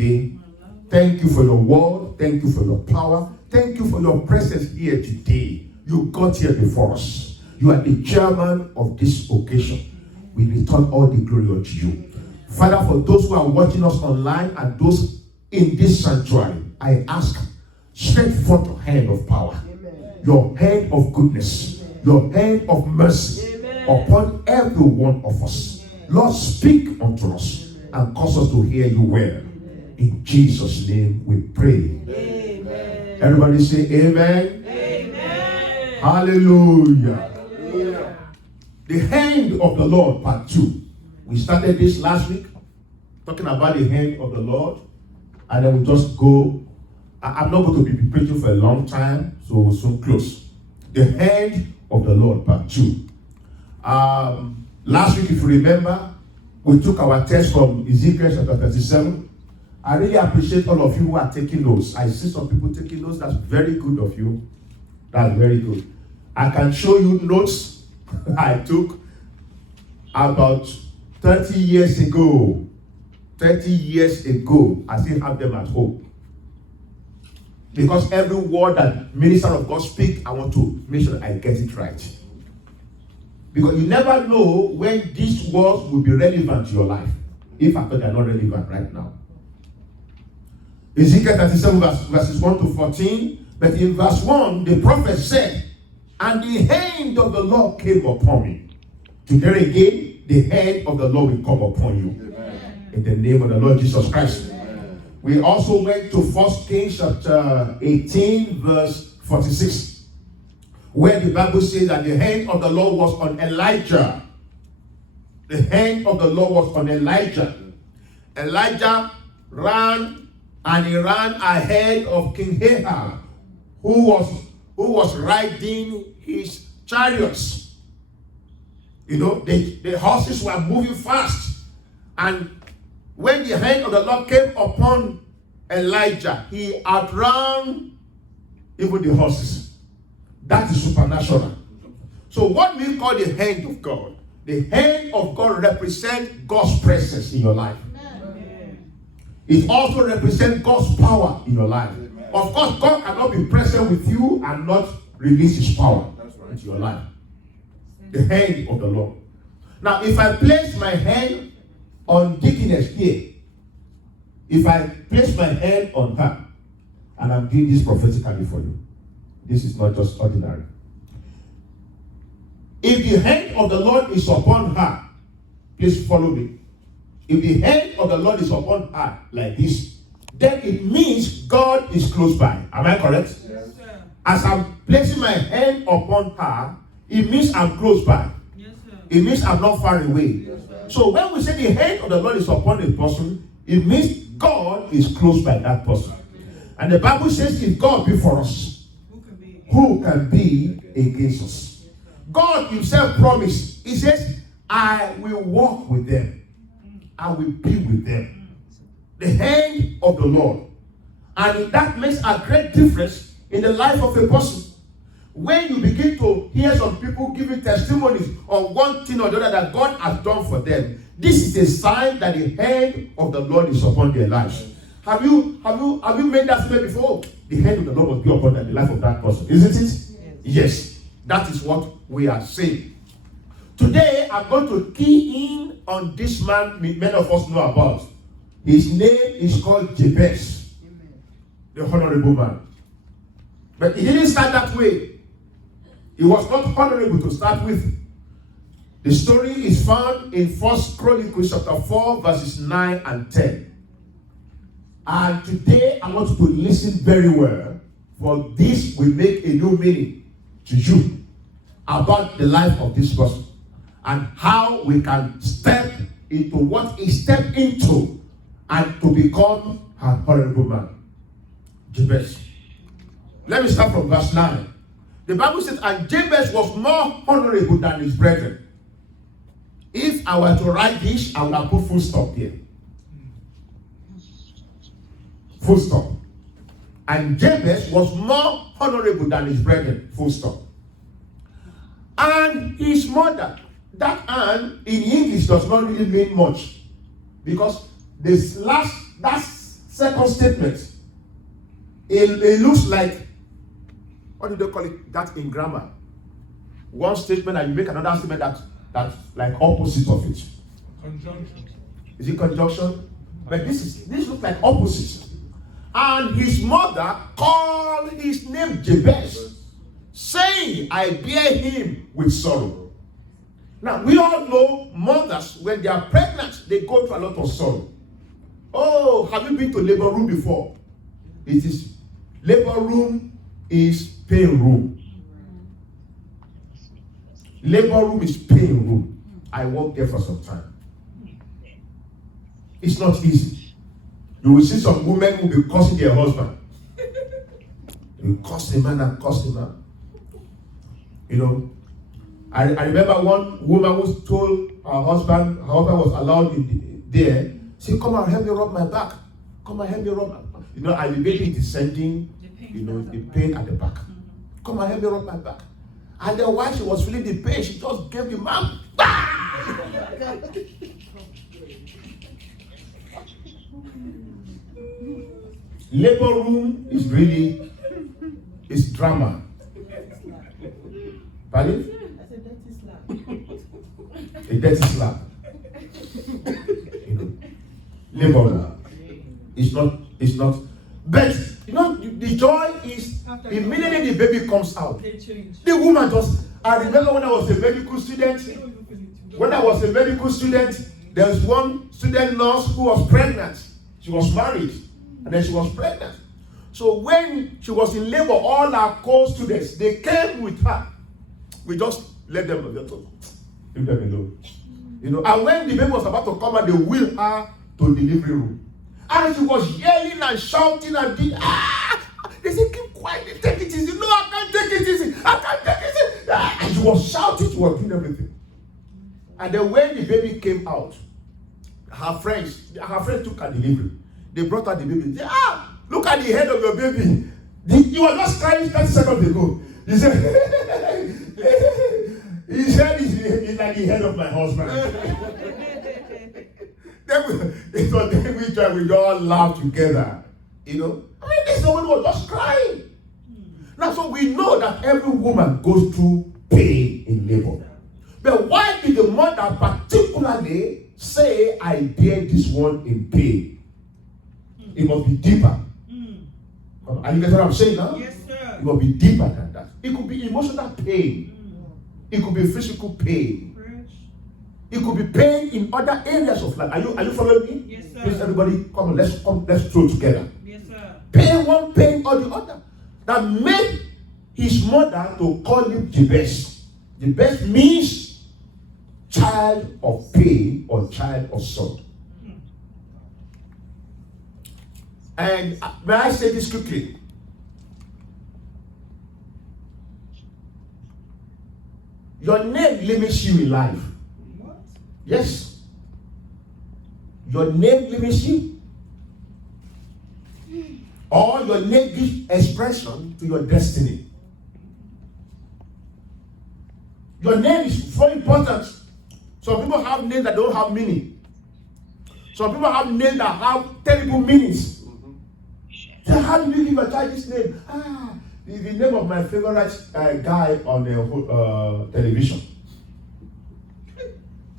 today. Thank you for your word. Thank you for your power. Thank you for your presence here today. You got here before us. You are the chairman of this occasion. We return all the glory unto you. Father, for those who are watching us online and those in this sanctuary, I ask, stretch forth your hand of power, your hand of goodness, your hand of mercy upon every one of us. Lord, speak unto us and cause us to hear you well. In Jesus' name we pray. Amen. Everybody say amen. Amen. Hallelujah. Hallelujah. The hand of the Lord, part 2. We started this last week, talking about the hand of the Lord. And then we just go. I'm not going to be preaching for a long time, so we'll soon close. The hand of the Lord, part 2. Last week, if you remember, we took our text from Ezekiel chapter 37. I really appreciate all of you who are taking notes. I see some people taking notes. That's very good of you. That's very good. I can show you notes I took about 30 years ago. 30 years ago, I still have them at home. Because every word that minister of God speak, I want to make sure I get it right. Because you never know when these words will be relevant to your life. If I thought they are not relevant right now. Ezekiel 37 verses 1 to 14. But in verse 1, the prophet said, and the hand of the Lord came upon me. Today again, the hand of the Lord will come upon you. Amen. In the name of the Lord Jesus Christ. Amen. We also went to 1 Kings chapter 18 verse 46. Where the Bible says that the hand of the Lord was on Elijah. The hand of the Lord was on Elijah. Elijah ran, and he ran ahead of King Ahab, who was riding his chariots. You know, the horses were moving fast. And when the hand of the Lord came upon Elijah, he outran even the horses. That is supernatural. So what we call the hand of God, the hand of God represents God's presence in your life. It also represents God's power in your life. Amen. Of course, God cannot be present with you and not release his power into your life. The hand of the Lord. Now, if I place my hand on Deaconess here, if I place my hand on her, and I'm doing this prophetically for you, this is not just ordinary. If the hand of the Lord is upon her, please follow me. If the hand of the Lord is upon her like this, then it means God is close by. Am I correct? Yes, sir. As I'm placing my hand upon her, it means I'm close by. Yes, sir. It means I'm not far away. Yes, so when we say the hand of the Lord is upon a person, it means God is close by that person. And the Bible says, if God be for us, who can be against us? God himself promised. He says, I will walk with them. I will be with them. The hand of the Lord. And that makes a great difference in the life of a person. When you begin to hear some people giving testimonies on one thing or the other that God has done for them, this is a sign that the hand of the Lord is upon their lives. Have you made that statement before? The hand of the Lord must be upon the life of that person, isn't it? Yes. That is what we are saying. Today, I'm going to key in on this man many of us know about. His name is called Jabez, the honorable man. But he didn't start that way. He was not honorable to start with. The story is found in 1 Chronicles chapter 4, verses 9 and 10. And today, I want you to listen very well, for this will make a new meaning to you about the life of this person. And how we can step into what he stepped into and to become an honorable man. Jabez. Let me start from verse 9. The Bible says, and Jabez was more honorable than his brethren. If I were to write this, I would have put full stop here. Full stop. And Jabez was more honorable than his brethren. Full stop. And his mother. That "and" in English does not really mean much, because that second statement, it looks like, what do they call it? That in grammar. One statement and you make another statement that's like opposite of it. Conjunction. Is it conjunction? But this looks like opposite. And his mother called his name Jabez, saying, I bear him with sorrow. Now, we all know mothers, when they are pregnant, they go through a lot of sorrow. Oh, have you been to labor room before? Labor room is pain room. Labor room is pain room. I worked there for some time. It's not easy. You will see some women who will be cursing their husband. You curse the man and curse the man. You know, I remember one woman who told her husband was allowed there. Say, come and help me rub my back. Come and help me rub my back. You know, and the baby is sending, you know, the pain at the back. Come and help me rub my back. And then while she was feeling the pain, she just gave the man. Labor room is really, it's drama. Pardon? A dirty slap. You know, labor room. It's not. But, you know, the joy is immediately the baby comes out. The woman just, I remember when I was a medical student, there was one student nurse who was pregnant. She was married, and then she was pregnant. So when she was in labor, all our co-students, they came with her. We just let them alone. Leave them alone. You know, and when the baby was about to come out, they wheeled her to the delivery room. And she was yelling and shouting and being, they said, keep quiet, take it easy. No, I can't take it easy. I can't take it easy. And she was shouting, she was doing everything. And then when the baby came out, her friends took her delivery. They brought her the baby. They said, look at the head of your baby. You were just crying 30 seconds ago. He said, his head is like the head of my husband. Then we all laugh together. You know? I mean, this woman was just crying. Now, so we know that every woman goes through pain in labor. But why did the mother particularly say, I bear this one in pain? It must be deeper. Are you guys what I'm saying now? Yes, sir. It must be deeper than that. It could be emotional pain. It could be physical pain. It could be pain in other areas of life. Are you following me? Yes, sir. Please, everybody, come on, let's throw together. Yes, sir. Pain one, pain or the other. That made his mother to call him Jabez. Jabez means child of pain or child of sorrow. And may I say this quickly? Your name limits you in life. What? Yes. Your name limits you. Or your name gives expression to your destiny. Your name is very important. Some people have names that don't have meaning. Some people have names that have terrible meanings. So how do you give a child this name? The name of my favorite guy on the television.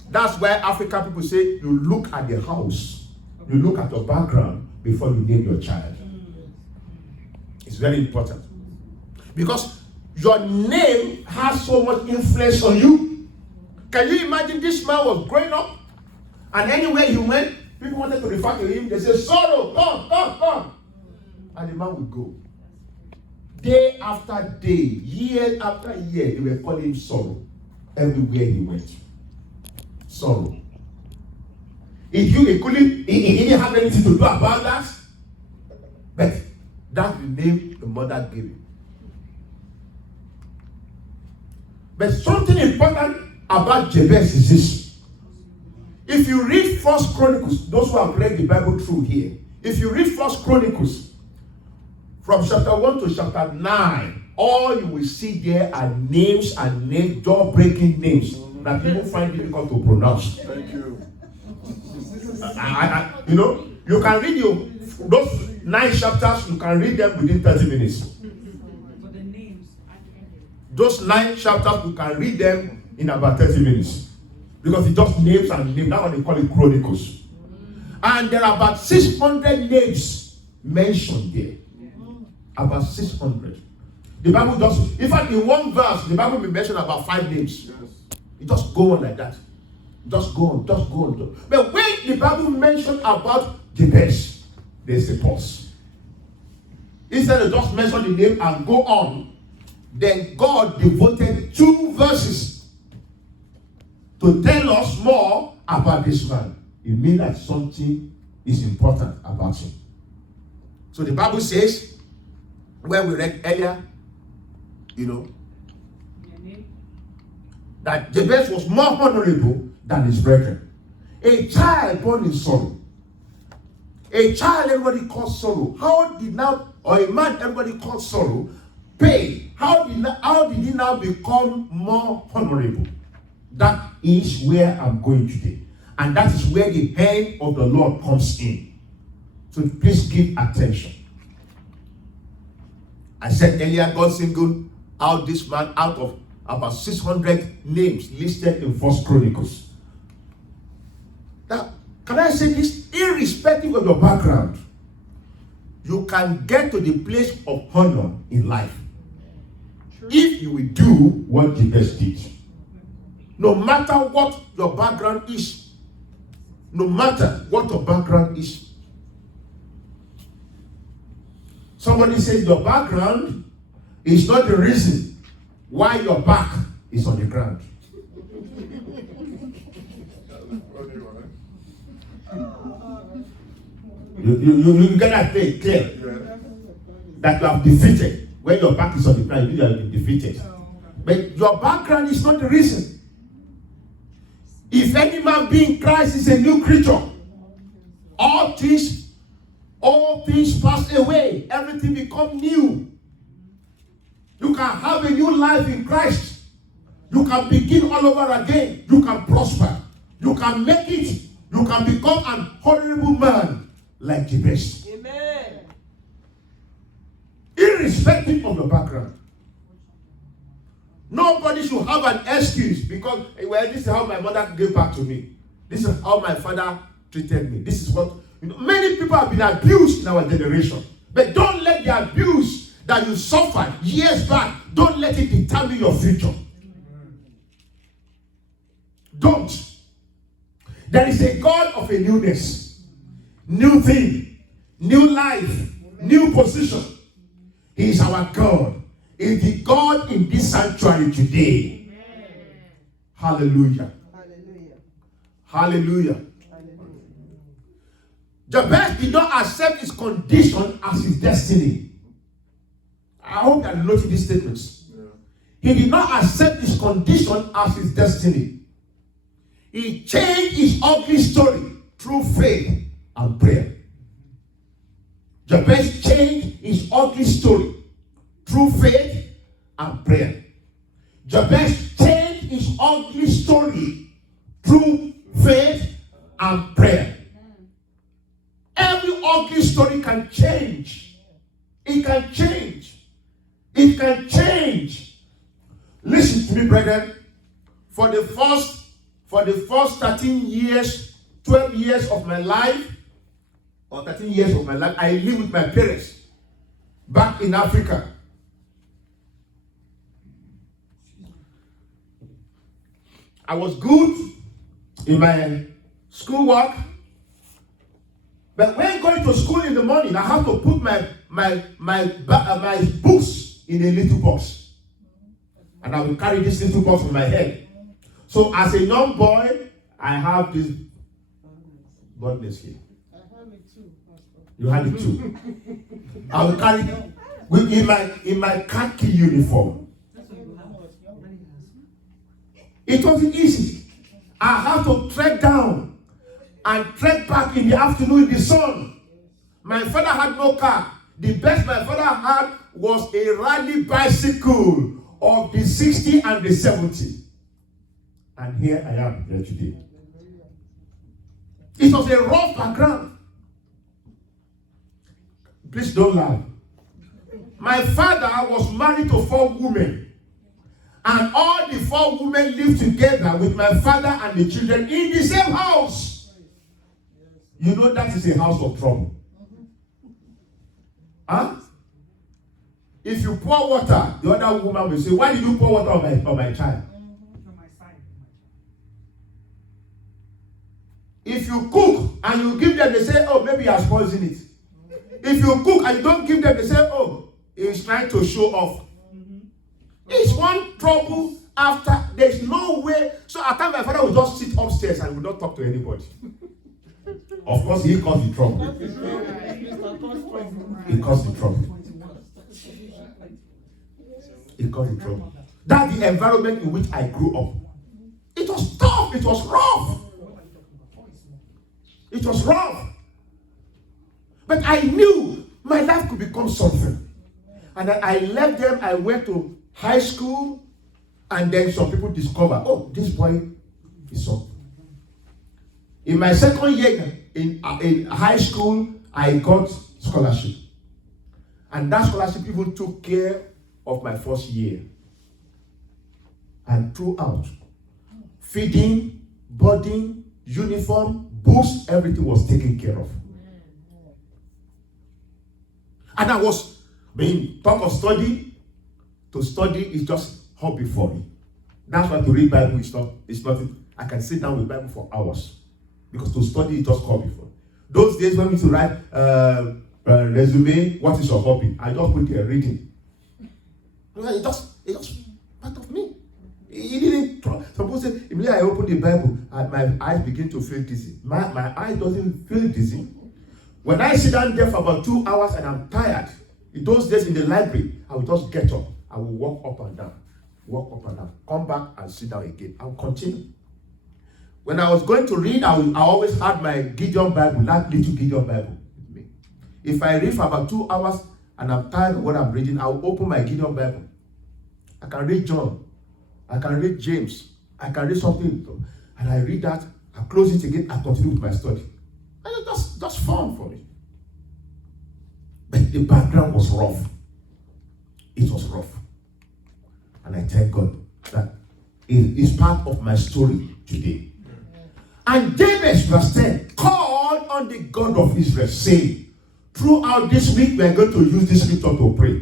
That's why African people say you look at the house, you look at your background before you name your child. It's very important. Because your name has so much influence on you. Can you imagine this man was growing up and anywhere he went, people wanted to refer to him, they said, Sorrow, come. And the man would go. Day after day, year after year, they were calling him Sorrow. Everywhere he went. Sorrow. He didn't have anything to do about that. But that's the name the mother gave him. But something important about Jabez is this. If you read First Chronicles, those who have read the Bible through here, if you read First Chronicles, from chapter 1 to chapter 9, all you will see there are names and name, jaw-breaking names that people find difficult to pronounce. Thank you. You know, you can read your Those 9 chapters, you can read them within 30 minutes. For the names. Those 9 chapters, you can read them in about 30 minutes. Because it just names and names. That's why they call it Chronicles. And there are about 600 names mentioned there. About 600. The Bible just, in fact, in one verse, the Bible will mention about 5 names. It just go on like that. Just go on, just go on. But when the Bible mentions about Jabez, there's a pause. Instead of just mention the name and go on, then God devoted 2 verses to tell us more about this man. It means that something is important about him. So the Bible says, where we read earlier, that Jabez was more honorable than his brethren. A child born in sorrow. A child everybody calls sorrow. Or a man everybody calls sorrow, pain. How did he now become more honorable? That is where I'm going today. And that is where the hand of the Lord comes in. So please give attention. I said earlier, God singled out this man out of about 600 names listed in 1 Chronicles. Now, can I say this? Irrespective of your background, you can get to the place of honor in life if you will do what Jabez did. No matter what your background is, no matter what your background is. Somebody says your background is not the reason why your back is on the ground. You gotta take clear that you have defeated. When your back is on the ground, you have been defeated. But your background is not the reason. If any man be in Christ is a new creature, all things pass away, everything become new. You can have a new life in Christ. You can begin all over again. You can prosper. You can make it. You can become an honorable man like Jabez. Amen. Irrespective of your background. Nobody should have an excuse because, well, this is how my mother gave back to me. This is how my father treated me. This is what, many people have been abused in our generation. But don't let the abuse that you suffered years back, don't let it determine your future. Don't. There is a God of a newness. New thing. New life. New position. He is our God. He is the God in this sanctuary today. Amen. Hallelujah. Hallelujah. Hallelujah. Hallelujah. Jabez did not accept his condition as his destiny. I hope that you notice these statements. Yeah. He did not accept his condition as his destiny. He changed his ugly story through faith and prayer. Jabez changed his ugly story through faith and prayer. Jabez changed his ugly story through faith and prayer. Every ugly story can change. It can change. It can change. Listen to me, brethren. For the first 13 years, 12 years of my life, or 13 years of my life, I lived with my parents back in Africa. I was good in my schoolwork, but when going to school in the morning, I have to put my books in a little box, and I will carry this little box on my head. So as a young boy, I have this. God bless you. I have it too, Pastor. You had it too. I will carry it in my khaki uniform. It wasn't easy. I had to trek down and trek back in the afternoon in the sun. My father had no car. The best my father had was a rally bicycle of the 60 and the 70. And here I am here today. It was a rough background. Please don't laugh. My father was married to 4 women. And all the 4 women lived together with my father and the children in the same house. You know that is a house of trouble. Huh? If you pour water, the other woman will say, why did you pour water on my child? From my side. If you cook and you give them, they say, oh, maybe he has poisoned it. If you cook and you don't give them, they say, oh, he's trying to show off. It's one trouble after. There's no way. So at times my father will just sit upstairs and will not talk to anybody. Of course, he caused the trouble. He caused the trouble. He caused the trouble. That's the environment in which I grew up. It was tough. It was rough. It was rough. But I knew my life could become something. And I left them. I went to high school. And then some people discover, oh, this boy is something. In my second year in high school, I got scholarship. And that scholarship even took care of my first year. And throughout, feeding, boarding, uniform, books, everything was taken care of. And I was being talk of study. To study is just hobby for me. That's why to read Bible is nothing. I can sit down with Bible for hours. Because to study is just hobby for me. Those days when we used to write resume, what is your hobby? I just put there reading. It's just part of me. He didn't try. Some people say, immediately I open the Bible, my eyes begin to feel dizzy. My eye doesn't feel dizzy. When I sit down there for about 2 hours and I'm tired, in those days in the library, I will just get up. I will walk up and down, come back and sit down again. I will continue. When I was going to read, I always had my Gideon Bible, that little Gideon Bible with me. If I read for about 2 hours and I'm tired of what I'm reading, I will open my Gideon Bible. I can read John. I can read James. I can read something. And I read that, I close it again, I continue with my study. And it's just fun for me. But the background was rough. It was rough. And I thank God that it is part of my story today. And Jabez, verse 10, called on the God of Israel, saying, throughout this week, we are going to use this scripture to pray.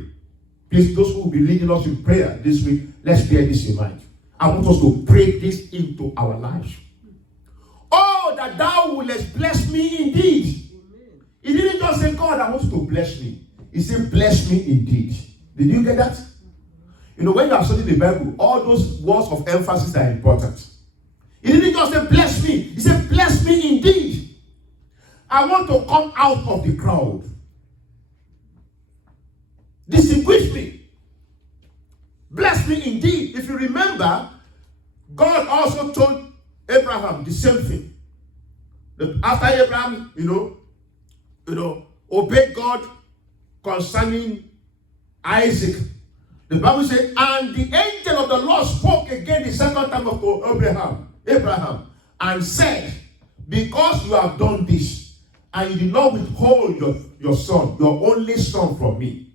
Please, those who will be leading us in prayer this week, let's bear this in mind. I want us to pray this into our lives. Oh, that thou wouldest bless me indeed. Amen. He didn't just say, God, I want you to bless me. He said, bless me indeed. Did you get that? You know, when you are studying the Bible, all those words of emphasis are important. He didn't just say, bless me. He said, bless me indeed. I want to come out of the crowd. Distinguish me. Bless me indeed. If you remember, God also told Abraham the same thing. That after Abraham, obeyed God concerning Isaac, the Bible said, and the angel of the Lord spoke again the second time to Abraham, and said, because you have done this, and you did not withhold your son, your only son from me,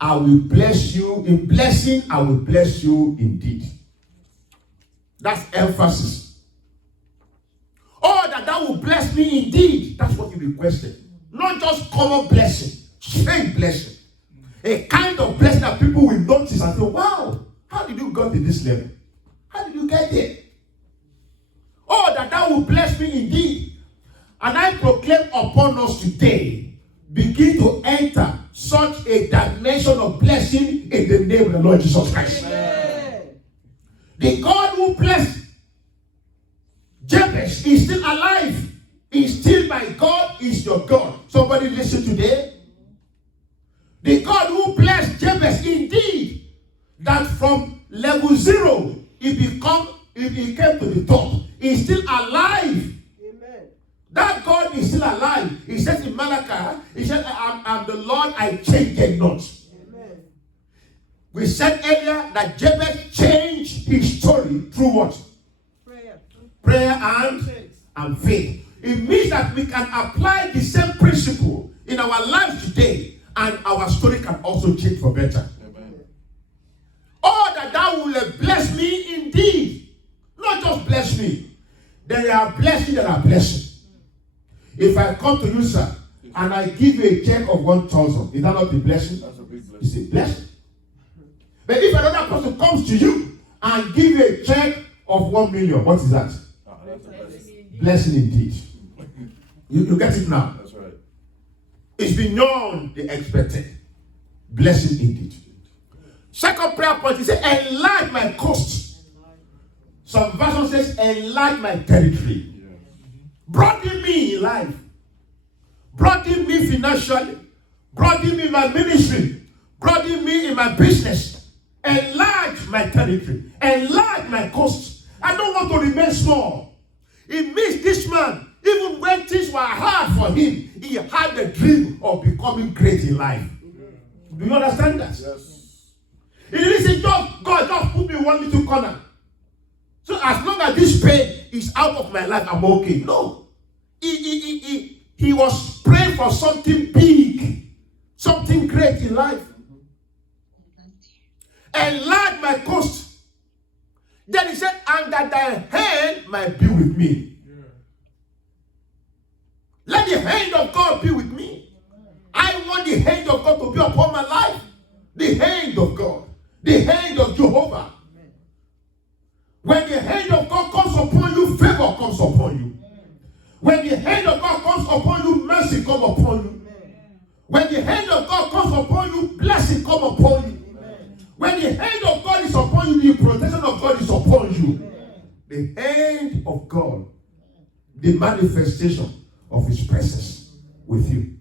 I will bless you. In blessing, I will bless you indeed. That's emphasis. Oh, that thou will bless me indeed. That's what he requested. Not just common blessing, strange blessing. A kind of blessing that people will notice and say, wow, how did you get to this level? How did you get there? Oh, that thou will bless me indeed. And I proclaim upon us today, begin to enter such a dimension of blessing in the name of the Lord Jesus Christ. Amen. The God who blessed Jabez is still alive. Is still my God, is your God. Somebody listen today. The God who blessed Jabez indeed, that from level 0, he came to the top. He's still alive. Amen. That God is still alive. He says in Malachi, he said, I'm the Lord, I change it not. Amen. We said earlier that Jabez changed his story through what? Prayer and faith. It means that we can apply the same principle in our lives today and our story can also change for better. Amen. Oh, that thou will bless me indeed. Not just bless me. There are blessings that are blessings. If I come to you, sir, and I give you a check of 1,000, is that not a blessing? That's a big blessing. It's a blessing. But if another person comes to you and give you a check of 1 million, what is that? That's a blessing. Blessing indeed. You get it now? That's right. It's beyond the expected. Blessing indeed. Second prayer point, he said, enlarge my coast. Some version says, enlarge my territory. Yeah. Broaden me in life. Broaden me financially. Broaden me in my ministry. Broaden me in my business. Enlarge my territory. Enlarge my coast. I don't want to remain small. It means this man, even when things were hard for him, he had the dream of becoming great in life. Do you understand that? Yes. It isn't just God just put me in one little corner. So as long as this pain is out of my life, I'm okay. No. He was praying for something big, something great in life. Enlarge my coast. Then he said, and that thy hand might be with me. Let the hand of God be with me. I want the hand of God to be upon my life. The hand of God. The hand of Jehovah. When the hand of God comes upon you, favor comes upon you. When the hand of God comes upon you, mercy comes upon you. When the hand of God comes upon you, blessing comes upon you. When the hand of God is upon you, the protection of God is upon you. The hand of God, the manifestation of his presence with you.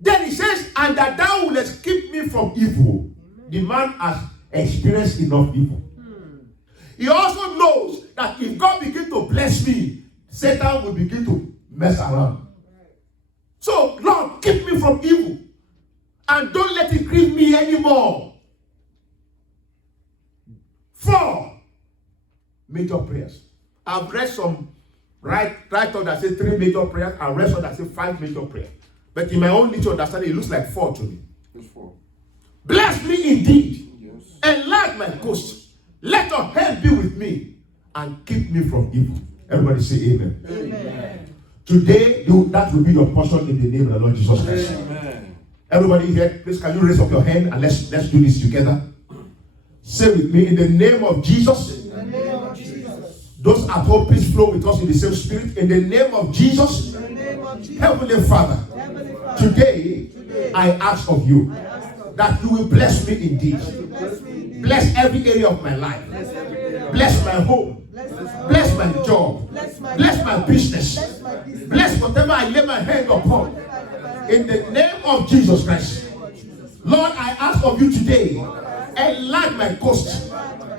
Then he says, and that thou wilt keep me from evil. The man has experienced enough evil. He also knows that if God begins to bless me, Satan will begin to mess around. So, Lord, keep me from evil. And don't let it grieve me anymore. 4 major prayers. I've read some right on that say 3 major prayers. I've read some that say 5 major prayers. But in my own little understanding, it looks like 4 to me. It's 4. Bless me indeed. Yes. Enlarge my coast. Let your hand be with me and keep me from evil. Everybody say amen. Amen. Today, that will be your portion in the name of the Lord Jesus Christ. Amen. Everybody here, please can you raise up your hand and let's do this together. Say with me, in the name of Jesus. In the name of Jesus. Those at home, please flow with us in the same spirit. In the name of Jesus. In the name of Jesus. Heavenly Father, Heavenly Father, today I ask of you I ask of that you will bless me indeed. you, bless me indeed. Bless every area of my life. Bless every area of Bless my home. Bless my home. Bless my job. Bless my Bless my business. Bless my business. Bless whatever I lay my hand upon. In the name of Jesus Christ. Lord, I ask of you today, enlarge my coast.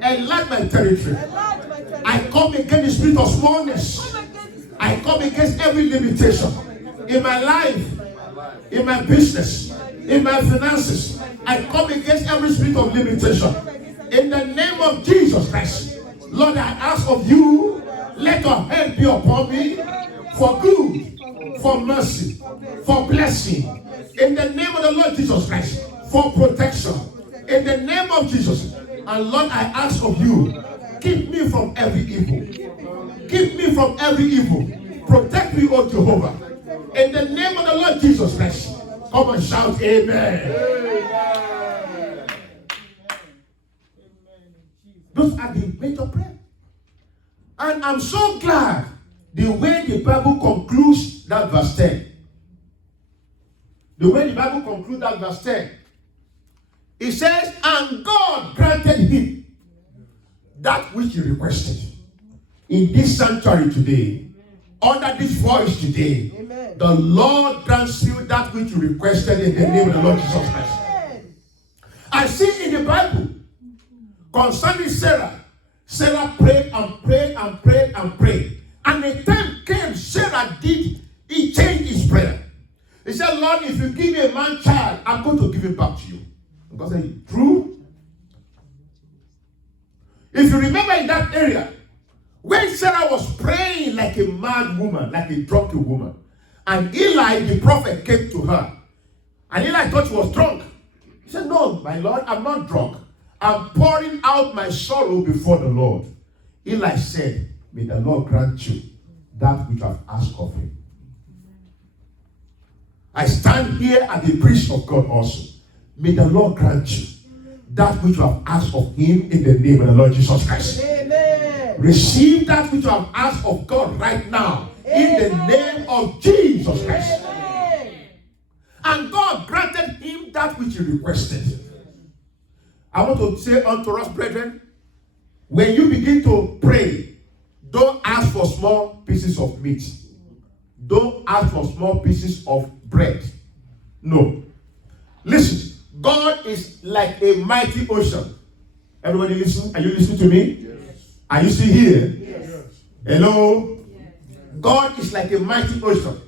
Enlarge my territory. Enlarge my territory. I come against the spirit of smallness. I come against every limitation in my life, in my business, in my finances. I come against every spirit of limitation. In the name of Jesus Christ. Lord, I ask of you, let your hand be upon me for good, for mercy, for blessing. In the name of the Lord Jesus Christ, for protection. In the name of Jesus. And Lord, I ask of you, keep me from every evil. Keep me from every evil. Protect me, O Jehovah. In the name of the Lord Jesus Christ. Come and shout amen. Those are the major prayers. And I'm so glad the way the Bible concludes that verse 10. The way the Bible concludes that verse 10. It says, and God granted him that which he requested. In this sanctuary today, under this voice today, Amen. the Lord grants you that which you requested in the name of the Lord Jesus Christ. I see in the Bible concerning Sarah. Sarah prayed and prayed and prayed and prayed. And the time came, Sarah he changed his prayer. He said, Lord, if you give me a man child, I'm going to give it back to you. God said, true. If you remember in that area, when Sarah was praying like a mad woman, like a drunken woman, and Eli, the prophet, came to her, And Eli thought he was drunk. He said, no, my Lord, I'm not drunk. I'm pouring out my sorrow before the Lord. Eli said, may the Lord grant you that which you have asked of him. I stand here as the priest of God also. May the Lord grant you that which you have asked of him in the name of the Lord Jesus Christ. Amen. Receive that which you have asked of God right now in the name of Jesus Christ. Amen. And God granted him that which he requested. I want to say unto us, brethren, when you begin to pray, don't ask for small pieces of meat. Don't ask for small pieces of bread. No. Listen, God is like a mighty ocean. Everybody listen? Are you listening to me? Yes. Are you still here? Yes. Hello? God is like a mighty ocean.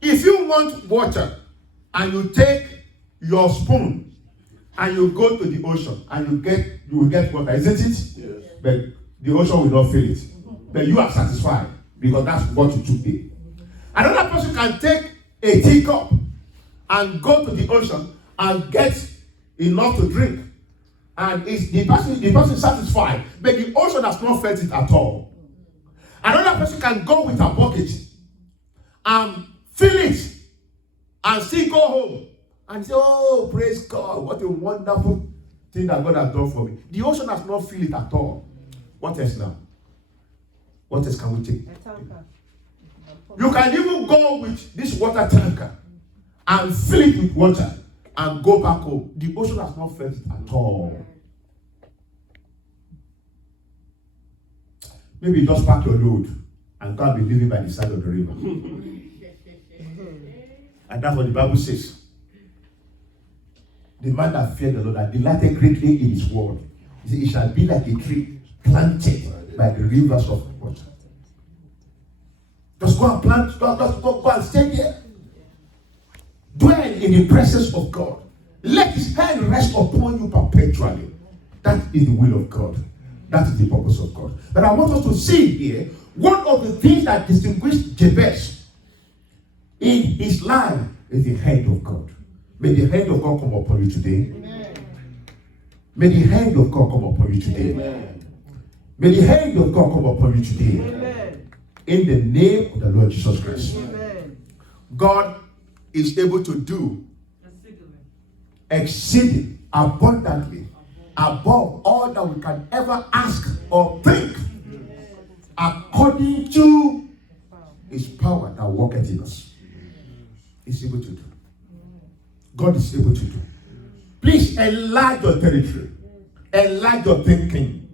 If you want water and you take your spoon and you go to the ocean and you will get water, isn't it? Yes. But the ocean will not fill it. But you are satisfied because that's what you took there. Another person can take a teacup and go to the ocean and get enough to drink. And the person is satisfied, but the ocean has not felt it at all. Another person can go with a bucket and fill it and still go home and say, oh, praise God, what a wonderful thing that God has done for me. The ocean has not filled it at all. What else now? What else can we take? A tanker. You can even go with this water tanker and fill it with water and go back home. The ocean has not felt it at all. Maybe just pack your load and go and be living by the side of the river. And that's what the Bible says. The man that feared the Lord and delighted greatly in his word, he said, it shall be like a tree planted by the rivers of water. Just go and plant, just go and stay there. Dwell in the presence of God. Let his hand rest upon you perpetually. That is the will of God. That is the purpose of God. But I want us to see here one of the things that distinguished Jabez in his life is the hand of God. May the hand of God come upon you today. Amen. May the hand of God come upon you today. Amen. May the hand of God come upon you today. Amen. In the name of the Lord Jesus Christ. Amen. God is able to do Exceedingly. exceeding abundantly above all that we can ever ask or think, according to his power that worketh in us. He's able to do. God is able to do. Please enlarge your territory, enlarge your thinking,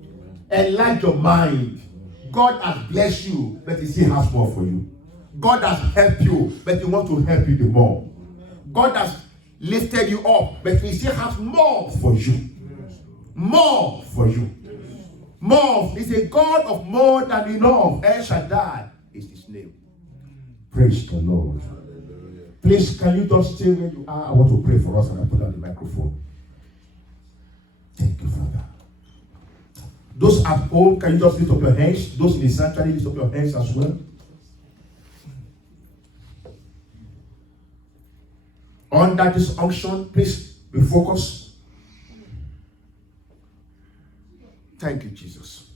enlarge your mind. God has blessed you, but he still has more for you. God has helped you, but he wants to help you the more. God has lifted you up, but he still has more for you. More for you. More. He's a God of more than enough. El Shaddai is his name. Praise the Lord. Please, can you just stay where you are? I want to pray for us and I put on the microphone. Thank you, Father. Those at home, can you just lift up your hands? Those in the sanctuary, lift up your hands as well. Under this unction, please be focused. Thank you, Jesus.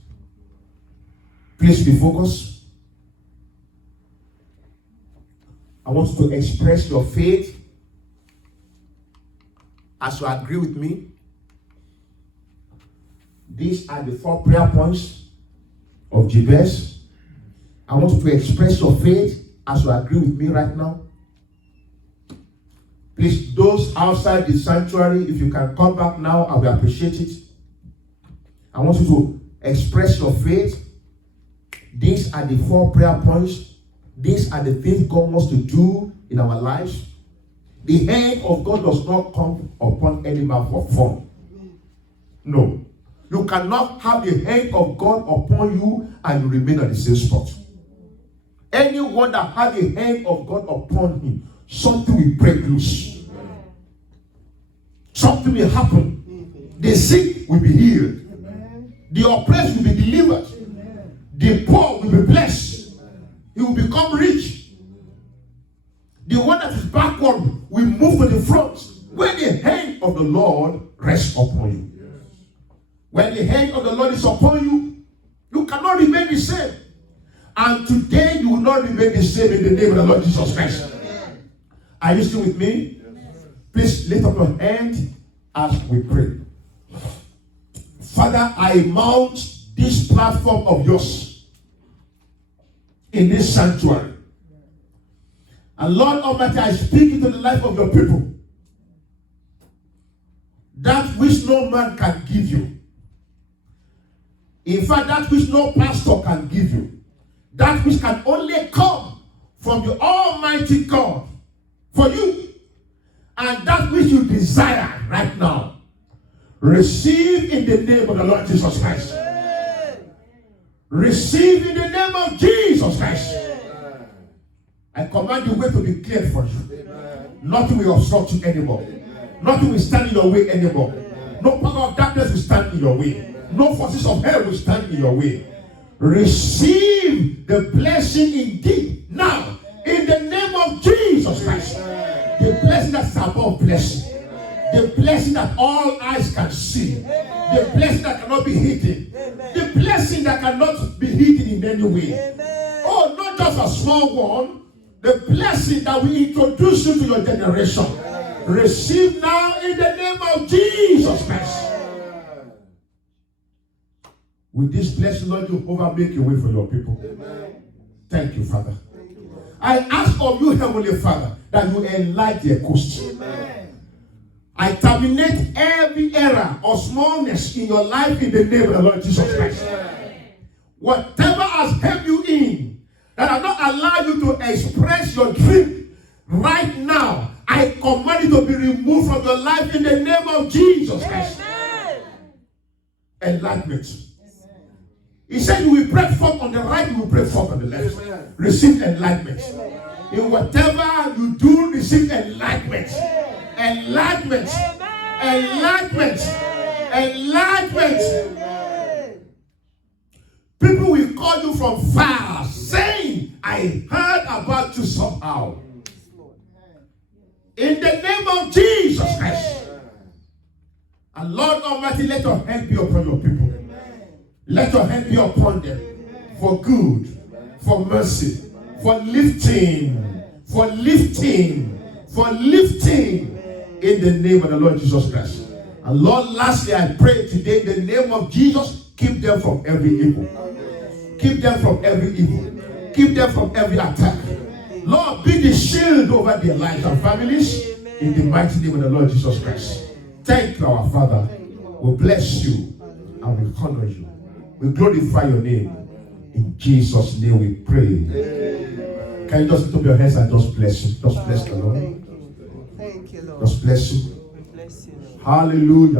Please be focused. I want you to express your faith as you agree with me. These are the 4 prayer points of Jabez. I want you to express your faith as you agree with me right now. Please, those outside the sanctuary, if you can come back now, I will appreciate it. I want you to express your faith. These are the 4 prayer points. These are the things God wants to do in our lives. The hand of God does not come upon any man for fun. No. You cannot have the hand of God upon you and you remain at the same spot. Anyone that has the hand of God upon him, something will break loose. Something will happen. The sick will be healed. The oppressed will be delivered. The poor will be blessed. He will become rich. The one that is backward will move to the front. When the hand of the Lord rests upon you. When the hand of the Lord is upon you, you cannot remain the same. And today you will not remain the same in the name of the Lord Jesus Christ. Are you still with me? Please lift up your hand as we pray. Father, I mount this platform of yours in this sanctuary. And Lord Almighty, I speak into the life of your people. That which no man can give you. In fact, that which no pastor can give you. That which can only come from the Almighty God for you. And that which you desire right now. Receive in the name of the Lord Jesus Christ. Receive in the name of Jesus Christ. I command the way to be cleared for you. Nothing will obstruct you anymore. Nothing will stand in your way anymore. No power of darkness will stand in your way. No forces of hell will stand in your way. Receive the blessing indeed now in the name of Jesus Christ. The blessing that's above blessing. The blessing that all eyes can see. The blessing that cannot be hidden. The blessing that cannot be hidden in any way. Oh, not just a small one. The blessing that will introduce you to your generation. Receive now in the name of Jesus Christ. With this blessing, Lord, Jehovah, make a way for your people. Thank you, Father. I ask of you, Heavenly Father, that you enlighten their coast. I terminate every error or smallness in your life in the name of the Lord Jesus Christ. Whatever has held you in, that has not allowed you to express your dream right now, I command it to be removed from your life in the name of Jesus Christ. Enlightenment. He said you will break forth on the right, you will break forth on the left. Receive enlightenment. In whatever you do, receive enlightenment. Enlightenment. Enlightenment. Enlightenment. People will call you from far, saying, I heard about you somehow. In the name of Jesus Christ. And Lord Almighty, let your hand be upon your people. Let your hand be upon them for good, for mercy, for lifting, for lifting, for lifting in the name of the Lord Jesus Christ. And Lord, lastly, I pray today in the name of Jesus, keep them from every evil. Keep them from every evil. Keep them from every attack. Lord, be the shield over their lives and families in the mighty name of the Lord Jesus Christ. Thank you, our Father. We bless you and we honor you. We glorify your name. In Jesus' name we pray. Can you just lift up your hands and just bless you? Just bless the Lord. Thank you, Lord. Just bless you. We bless you, Lord. Hallelujah.